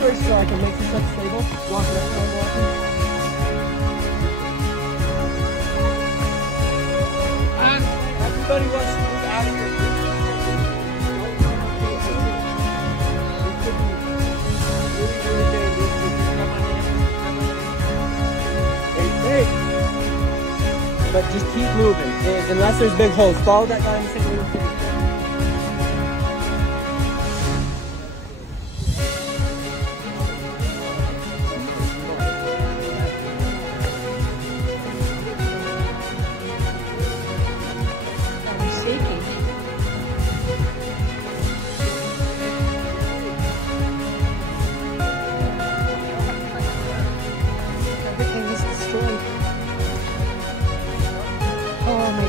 bridge so I can make myself stable. Walking up and walking. And everybody wants to move out of here. Hey. But just keep moving. Unless there's big holes. Follow that guy and say little thing.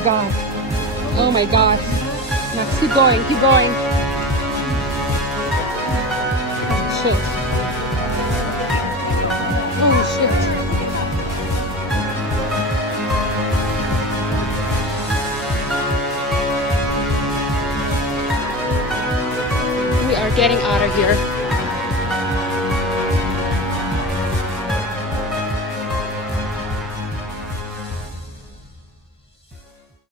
God. Oh my gosh. Max, keep going, keep going. Oh shit. Oh shit. We are getting out of here.